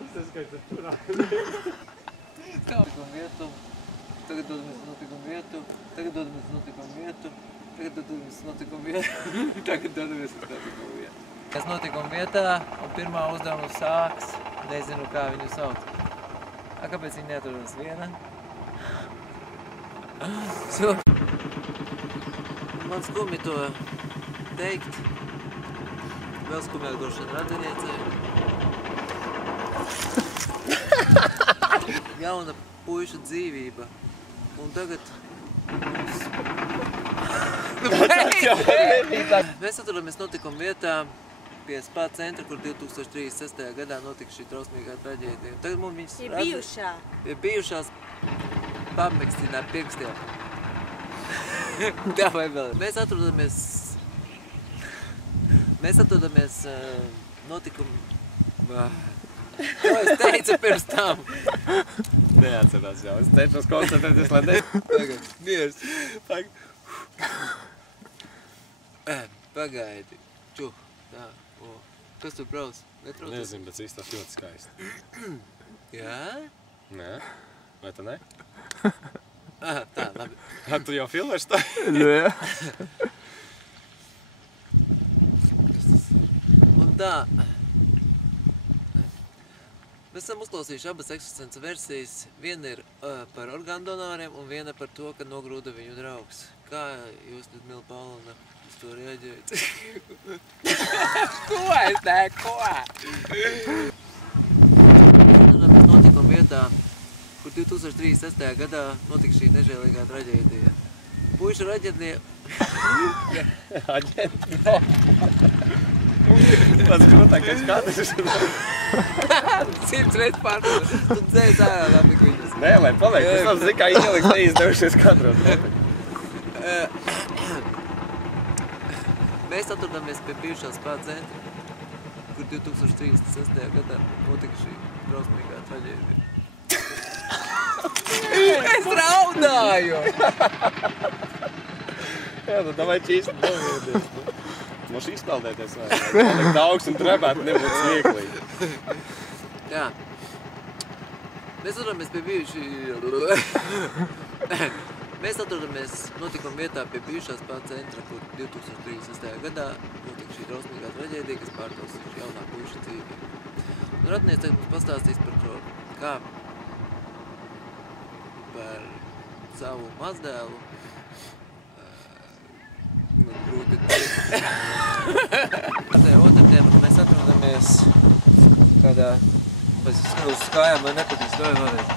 Tas skaits ar turā. Notikumu vietu. Tagad dodamies uz notikumu vietu. Tagad dodamies uz notikumu vietu. Tagad dodamies uz notikumu vietu. Tagad dodamies uz notikumu vietu. Mēs notikumu vietā un pirmā uzdevuma sāks. Nezinu, kā viņu sauc. Kāpēc viņa neatrodas viena? Man skumji to teikt. Vēl skumjāk droši vien radiniecei. Jauna puiša dzīvība. Un tagad mēs atrodamies notikuma vietā pie spā centra, kur 2036. gadā notika šī trausmīgā traģēdija. Tagad mums viņas Pie bijušā. Pie bijušās pamekstījumā pirkstiem. Tā vai vēl. Mēs atrodamies notikuma... Ko es teicu pirms tam? Neatcerās jau. Es cenšos koncentrēties, lai ne... Tagad, miers. Pagaidi. Čuh. Tā. O. Kas tu brauc? Netrauc? Nezinu, bet izstāst ļoti skaisti. Jā? Nē? Vai tu ne? Tā, labi. Tu jau filmēši tā? Jā. Un tā. Mēs esam uzklausījuši abas ekstrasens versijas. Viena ir par orgāndonoriem un viena par to, ka nogrūda viņu draugs. Kā jūs, Ļudmila Paulina, uz to reaģējat? Ko es neko? Mēs notikuma vietā, kur 2036. gadā notika šī nežēlīgā traģēdija. Puiša ar aģentnie... Aģenti? Pats grūtākais katrs. 100 reiz pārdod. Tu dzēs ārā labi viņas. Nē, lai paliek. Es tam zinu, kā ieliks neizdevušies kadros. Mēs atrodamies pie bijušā spā centra, kur 2036. gadā notika šī drausmīgā traģēdija. Es raudāju! Jā, nu tā vai čīsti noviedies. Moši izpeldēties vai palikt augs un trebēt nebūtu smieklīgi. Jā. Mēs atrodamies pie bijušī... Mēs atrodamies notikuma vietā pie bijušā spā centra, kur 2036. gadā notika šī drausmīgā traģēdija, kas pārtaus šī jaunā puiša dzīvību. Un radinieks tagad mums pastāstīs par to, kā par savu mazdēlu. Man grūti teikt. Otrdien mēs atrodamies kādā... Pēc skru uz kājām, lai nepatīk skāju vēlreiz.